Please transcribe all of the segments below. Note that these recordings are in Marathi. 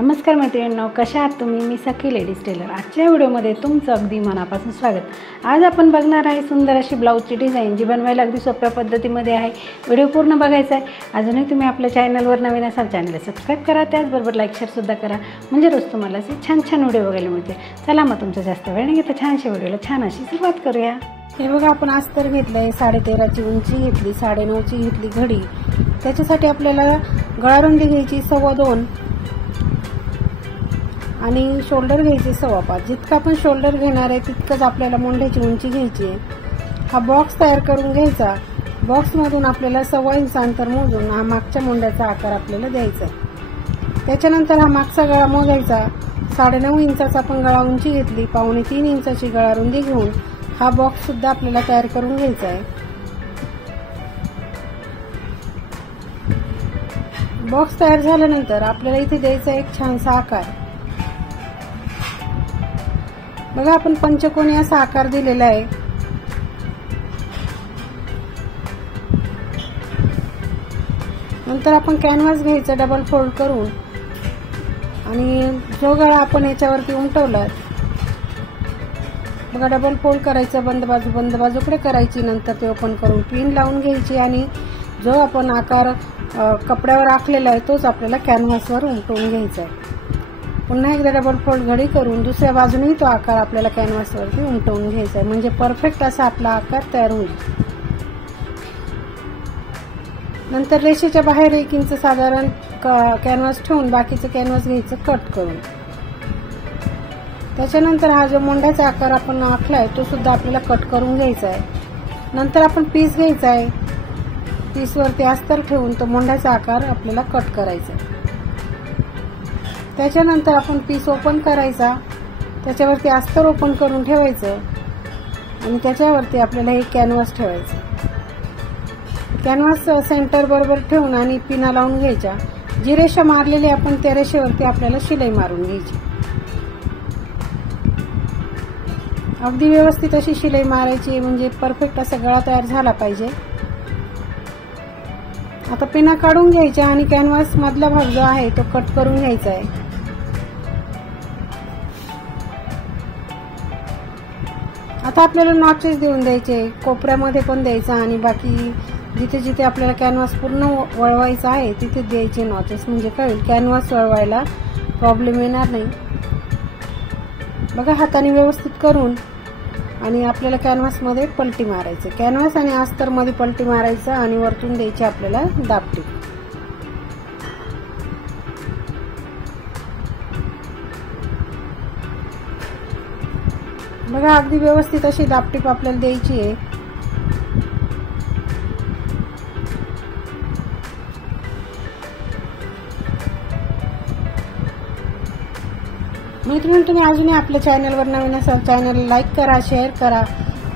नमस्कार मैत्रिणींनो, कशा आहात तुम्ही? मी सखी लेडीज टेलर. आजच्या व्हिडिओमध्ये तुमचं अगदी मनापासून स्वागत. आज आपण बघणार आहे सुंदर अशी ब्लाऊजची डिझाईन, जी बनवायला अगदी सोप्या पद्धतीमध्ये आहे. व्हिडिओ पूर्ण बघायचा आहे. अजूनही तुम्ही आपल्या चॅनलवर नवीन असाल, चॅनलला सबस्क्राईब करा, त्याचबरोबर लाईक शेअरसुद्धा करा, म्हणजे रोज तुम्हाला असे छान छान व्हिडिओ बघायला मिळतील. चला मग तुमचा जास्त वेळ नाही घेता छानशा व्हिडिओला छान अशी सुरुवात करूया. हे बघा, आपण अस्तर घेतलं आहे, 13.5ची उंची घेतली, 9.5ची घेतली घडी. त्याच्यासाठी आपल्याला गळारुंदी घ्यायची 2.25 आणि शोल्डर घ्यायचे 5.25. जितका आपण शोल्डर घेणार आहे तितकंच आपल्याला मोंढ्याची उंची घ्यायची आहे. हा बॉक्स तयार करून घ्यायचा. बॉक्समधून आपल्याला 1.25 इंच अंतर मोजून हा मागच्या मोंढ्याचा आकार आपल्याला द्यायचा आहे. त्याच्यानंतर हा मागचा गळा मोजायचा. 9.5 इंचाचा आपण गळा उंची घेतली, 2.25 इंचाची गळारुंदी घेऊन हा बॉक्स सुद्धा आपल्याला तयार करून घ्यायचा आहे. बॉक्स तयार झाल्यानंतर आपल्याला इथे द्यायचा एक छानसा आकार. बघा, आपण पंचकोनी असा आकार दिलेला आहे. नंतर आपण कॅनव्हास घ्यायचा डबल फोल्ड करून, आणि जो गळा आपण याच्यावरती उमटवला, बघा डबल फोल्ड करायचं, बंद बाजूकडे करायची. नंतर ते ओपन करून पिन लावून घ्यायची आणि जो आपण आकार कपड्यावर आखलेला आहे तोच आपल्याला कॅनव्हासवर उमटवून घ्यायचा आहे. पुन्हा एकदा डबल फोल्ड घडी करून दुसऱ्या बाजूनेही तो आकार आपल्याला कॅनव्हासवरती उमटवून घ्यायचा आहे, म्हणजे परफेक्ट असा आपला आकार तयार होईल. नंतर रेषेच्या बाहेर 1 इंच साधारण कॅनव्हास ठेवून बाकीचं कॅनव्हास घ्यायचं कट करून. त्याच्यानंतर हा जो मोंढ्याचा आकार आपण आखलाय तो सुद्धा आपल्याला कट करून घ्यायचा आहे. नंतर आपण पीस घ्यायचा आहे. पीसवरती अस्तर ठेवून तो मोंढ्याचा आकार आपल्याला कट करायचा आहे. त्याच्यानंतर आपण पीस ओपन करायचा, त्याच्यावरती अस्तर ओपन करून ठेवायचं आणि त्याच्यावरती आपल्याला एक कॅनव्हास ठेवायचा. कॅनव्हास सेंटर बरोबर ठेवून आणि पिना लावून घ्यायच्या. जी रेषा मारलेली आपण त्या रेषेवरती आपल्याला शिलाई मारून घ्यायची. अगदी व्यवस्थित अशी शिलाई मारायची, म्हणजे परफेक्ट असा गळा तयार झाला पाहिजे. आता पिना काढून घ्यायच्या आणि कॅनव्हास मधला भाग जो आहे तो कट करून घ्यायचा आहे. आता आपल्याला नॉचेस देऊन द्यायचे, कोपऱ्यामध्ये पण द्यायचा आणि बाकी जिथे जिथे आपल्याला कॅनव्हास पूर्ण वळवायचा आहे तिथे द्यायचे नॉचेस, म्हणजे काय कॅनव्हास वळवायला प्रॉब्लेम येणार नाही. बघा, हाताने व्यवस्थित करून आणि आपल्याला कॅनव्हासमध्ये पलटी मारायचं. कॅनव्हास आणि अस्तरमध्ये पलटी मारायचं आणि वरतून द्यायची आपल्याला दाबटीप. बघा, अगदी व्यवस्थित अशी दाबटीप आपल्याला द्यायची आहे. मैत्रिणी, तुम्ही अजूनही आपल्या चॅनलवर नवीन असाल, चॅनलला लाईक करा, शेअर करा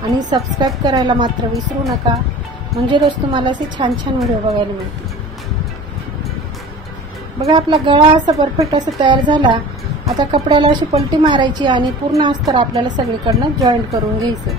आणि सबस्क्राईब करायला मात्र विसरू नका, म्हणजे रोज तुम्हाला असे छान छान व्हिडिओ बघायला मिळतील. बघा, आपला गळा असा परफेक्ट असा तयार झाला. आता कपड्याला अशी पलटी मारायची आणि पूर्ण अस्तर आपल्याला सगळीकडनं जॉईंट करून घ्यायचं.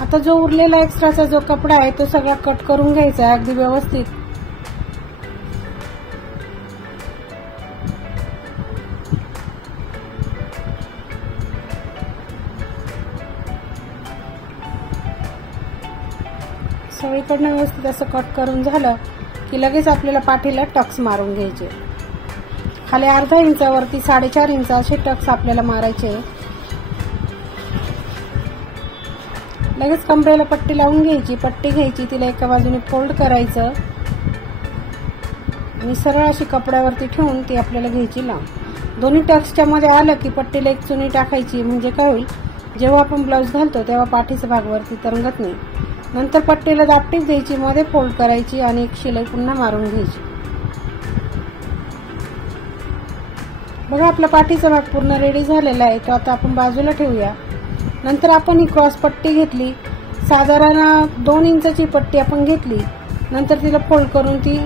आता जो उरलेला एक्स्ट्राचा जो कपडा आहे तो सगळा कट करून घ्यायचा आहे अगदी व्यवस्थित. सगळीकडनं व्यवस्थित असं कट करून झालं की लगेच आपल्याला पाठीला टक्स मारून घ्यायचे. खाली अर्धा इंचावरती 4.5 इंच असे टक्स आपल्याला मारायचे. लगेच कमरेला पट्टी लावून घ्यायची. पट्टी घ्यायची, तिला एका बाजूने फोल्ड करायचं आणि सरळ अशी कपड्यावरती ठेवून ती आपल्याला घ्यायची लावून. दोन्ही टक्सच्या मध्ये आलं की पट्टीला एक चुनी टाकायची, म्हणजे काय होईल, जेव्हा आपण ब्लाऊज घालतो तेव्हा पाठीचा भाग वरती तरंगत नाही. नंतर पट्टीला दाबटीप द्यायची, मध्ये फोल्ड करायची आणि एक शिलाई पुन्हा मारून घ्यायची. बघा, आपला पाठीचा भाग पूर्ण रेडी झालेला आहे. तो आता आपण बाजूला ठेवूया. नंतर आपण ही क्रॉस पट्टी घेतली, साधारण 2 इंचाची पट्टी आपण घेतली. नंतर तिला फोल्ड करून ती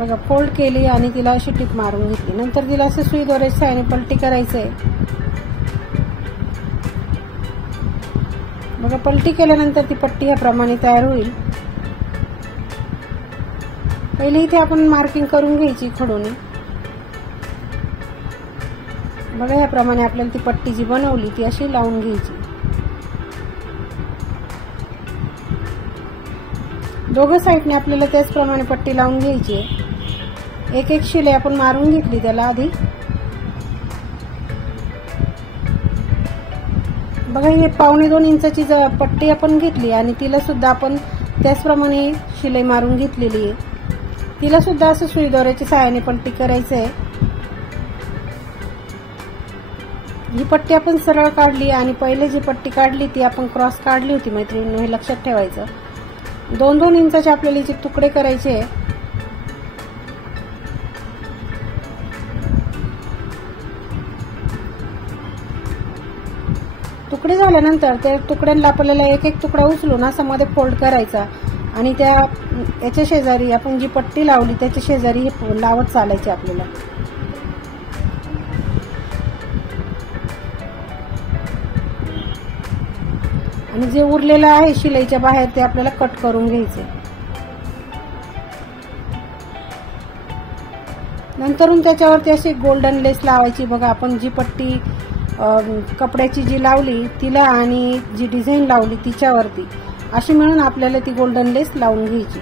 बघा फोल्ड केली आणि तिला अशी टिप मारून घेतली. नंतर तिला असं सुईद्वारे साईने पलटी करायचंय. बघा पलटी केल्यानंतर ती पट्टी ह्याप्रमाणे तयार होईल. पहिले इथे आपण मार्किंग करून घ्यायची खडूने. बघा ह्याप्रमाणे आपल्याला ती पट्टी जी बनवली ती अशी लावून घ्यायची. दोघं साईडने आपल्याला त्याचप्रमाणे पट्टी लावून घ्यायची आहे. एक एक शिलाई आपण मारून घेतली त्याला आधी. बघा हे 1.25 इंचाची पट्टी आपण घेतली आणि तिला सुद्धा आपण त्याचप्रमाणे शिलाई मारून घेतलेली आहे. तिला सुद्धा असं सुईद्वाराच्या सहाय्याने पलटी करायचं आहे. ही पट्टी आपण सरळ काढली आणि पहिले जी पट्टी काढली ती आपण क्रॉस काढली होती मैत्रिणींनो, हे लक्षात ठेवायचं. 2-2 इंचाचे आपल्याला याचे तुकडे करायचे. तुकडे झाल्यानंतर त्या तुकड्यांना आपल्याला एक एक तुकडा उचलून असं मध्ये फोल्ड करायचा आणि त्या याच्या शेजारी आपण जी पट्टी लावली त्याच्या शेजारी हे लावत चालायचे आपल्याला. आणि जे उरलेलं आहे शिलाईच्या बाहेर ते आपल्याला कट करून घ्यायचे. नंतरून त्याच्यावरती अशी गोल्डन लेस लावायची. बघा आपण जी पट्टी कपड्याची जी लावली तिला आणि जी डिझाईन लावली तिच्यावरती अशी मिळून आपल्याला ती गोल्डन लेस लावून घ्यायची.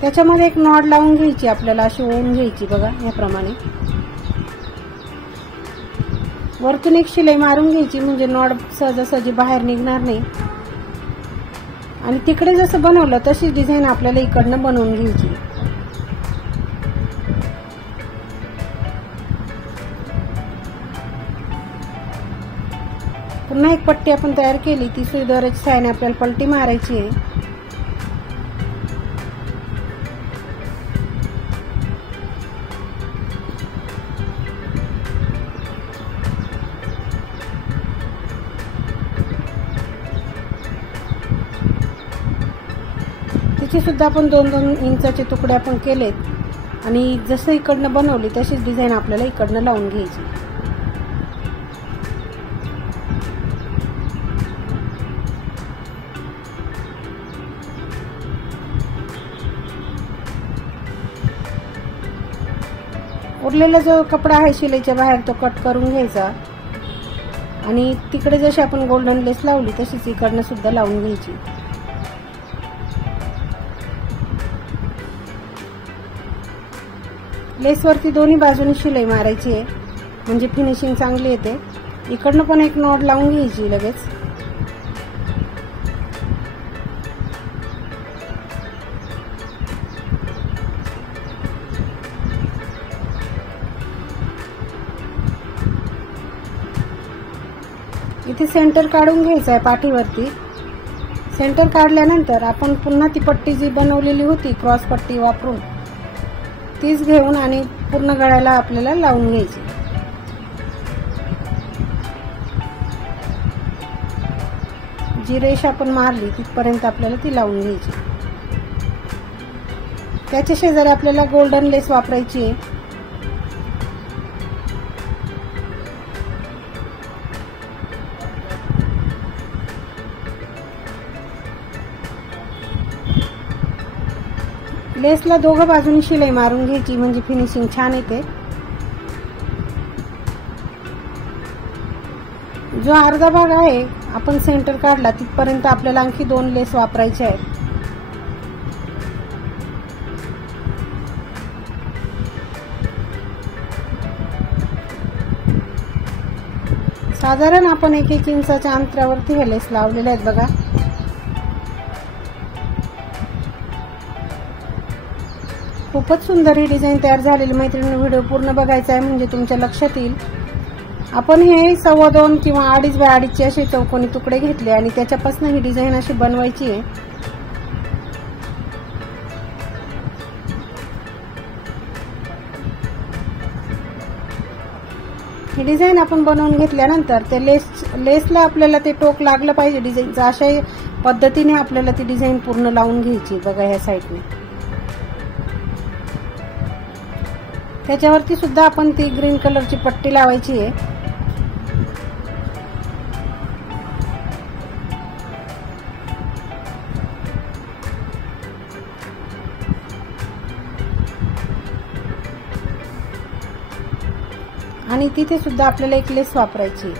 त्याच्यामध्ये एक नॉड लावून घ्यायची आपल्याला, अशी ओढून घ्यायची. बघा याप्रमाणे वरतून एक शिलाई मारून घ्यायची म्हणजे नॉड सहजासहजी बाहेर निघणार नाही. आणि तिकडे जसं बनवलं तशीच डिझाईन आपल्याला इकडनं बनवून घ्यायची. पुन्हा एक पट्टी आपण तयार केली, ती सुईद्वाराच्या सहाय्याने आपल्याला पलटी मारायची आहे. तिची सुद्धा आपण 2-2 इंचाचे तुकडे आपण केलेत आणि जसं इकडनं बनवली तशीच डिझाईन आपल्याला इकडनं लावून घ्यायची. उरलेला जो कपडा आहे शिलाईच्या बाहेर तो कट करून घ्यायचा आणि तिकडे जशी आपण गोल्डन लेस लावली तशीच इकडनं सुद्धा लावून घ्यायची. लेसवरती दोन्ही बाजूनी शिलाई मारायची आहे म्हणजे फिनिशिंग चांगली येते. इकडनं पण एक नॉड लावून घ्यायची लगेच. इथे सेंटर काढून घ्यायचं आहे पाठीवरती. सेंटर काढल्यानंतर आपण पुन्हा ती पट्टी जी बनवलेली होती क्रॉस पट्टी वापरून तीच घेऊन आणि पूर्ण गळ्याला आपल्याला लावून घ्यायची. जी रेष आपण मारली तिथपर्यंत आपल्याला ती लावून घ्यायची. त्याच्या शेजारी आपल्याला गोल्डन लेस वापरायची आहे. लेसला दोघं बाजूनी शिलाई मारून घ्यायची म्हणजे फिनिशिंग छान येते. जो अर्धा भाग आहे आपण सेंटर काढला तिथपर्यंत आपल्याला आणखी 2 लेस वापरायचे आहेत. साधारण आपण 1-1 इंचाच्या अंतरावरती हे लेस लावलेले आहेत. बघा खूपच सुंदर ही डिझाईन तयार झालेली. मैत्रिणी व्हिडिओ पूर्ण बघायचा आहे म्हणजे तुमच्या लक्षात येईल. आपण हे 2.25 किंवा 2.5 बाय 2.5 असे चौकोनी तुकडे घेतले आणि त्याच्यापासून ही डिझाईन अशी बनवायची आहे. ही डिझाईन आपण बनवून घेतल्यानंतर ते लेसला आपल्याला ते टोक लागलं पाहिजे डिझाईनचं. अशा पद्धतीने आपल्याला ती डिझाईन पूर्ण लावून घ्यायची। बघा ह्या साईडने त्याच्यावरती सुद्धा आपण ती ग्रीन कलरची पट्टी लावायची आहे। आणि तिथे सुद्धा आपल्याला एक लेस वापरायची।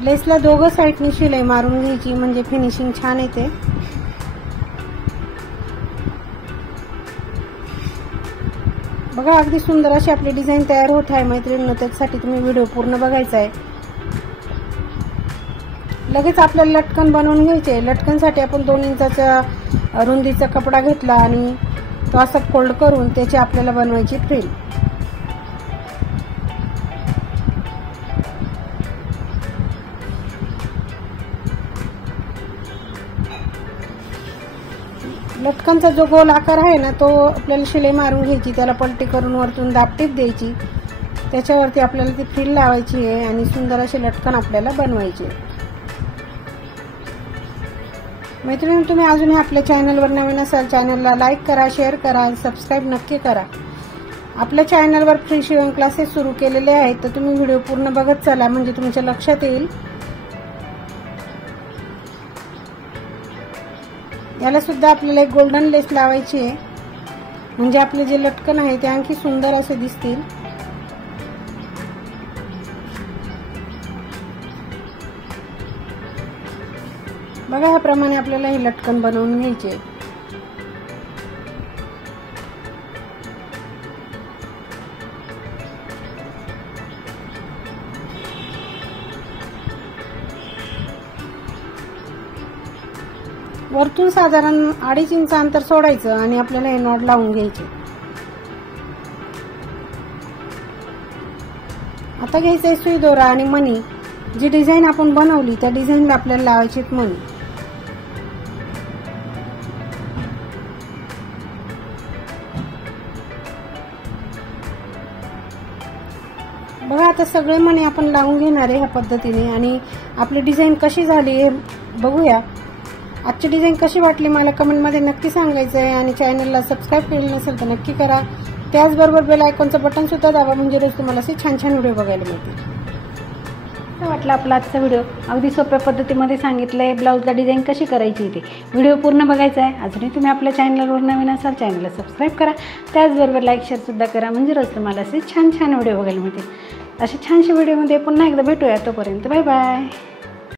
लेसला दोघं साईडनी शिलाई मारून घ्यायची म्हणजे फिनिशिंग छान येते। बघा अगदी सुंदर अशी आपली डिझाईन तयार होत आहे मैत्रिणींनो, त्यासाठी तुम्ही व्हिडिओ पूर्ण बघायचा आहे। लगेच आपल्याला लटकन बनवून घ्यायचे। लटकनसाठी आपण 2 इंचाचा रुंदीचा कपडा घेतला आणि तो असा फोल्ड करून त्याची आपल्याला बनवायची फ्रिल। लटकनचा जो गोल आकार आहे ना तो आपल्याला शिलाई मारून घ्यायची, त्याला पलटी करून वरतून दाबटीप द्यायची, त्याच्यावरती आपल्याला ती फ्रिल लावायची आहे आणि सुंदर असे लटकन आपल्याला बनवायचे। मैत्रिणी तुम्ही अजूनही आपल्या चॅनलवर नवीन असाल चॅनलला लाईक करा, शेअर करा, सबस्क्राईब नक्की करा। आपल्या चॅनलवर फ्री शिवण क्लासेस सुरू केलेले आहेत, तर तुम्ही व्हिडिओ पूर्ण बघत चला म्हणजे तुमच्या लक्षात येईल। याला सुद्धा आपल्याला एक गोल्डन लेस लावायची आहे म्हणजे आपले जे लटकन आहे ते आणखी सुंदर असे दिसतील। बघा ह्याप्रमाणे आपल्याला हे लटकन बनवून घ्यायचे। वरतून साधारण 2.5 इंच अंतर सोडायचं आणि आपल्याला हे नॉट लावून घ्यायचे। आता घ्यायचंय सुई दोरा आणि मणी। जी डिझाईन आपण बनवली त्या डिझाईनला आपल्याला लावायची मणी। बघा आता सगळे मणी आपण लावून घेणार आहे ह्या पद्धतीने आणि आपली डिझाईन कशी झाली हे बघूया। आजची डिझाईन कशी वाटली मला कमेंटमध्ये नक्की सांगायचं आहे आणि चॅनलला सबस्क्राईब केलं नसेल तर नक्की करा। त्याचबरोबर बेल आयकॉनचं बटन सुद्धा दाबा म्हणजे रोज तुम्हाला असे छान छान व्हिडिओ बघायला मिळतील। वाटला आपला आजचा व्हिडिओ अगदी सोप्या पद्धतीमध्ये सांगितलंय ब्लाऊजला डिझाईन कशी करायची ते व्हिडिओ पूर्ण बघायचा आहे। अजूनही तुम्ही आपल्या चॅनलवर नवीन असाल चॅनलला सबस्क्राईब करा, त्याचबरोबर लाईक शेअर सुद्धा करा म्हणजे रोज तुम्हाला असे छान छान व्हिडिओ बघायला मिळतील। असे छानशे व्हिडिओमध्ये पुन्हा एकदा भेटूया, तोपर्यंत बाय बाय।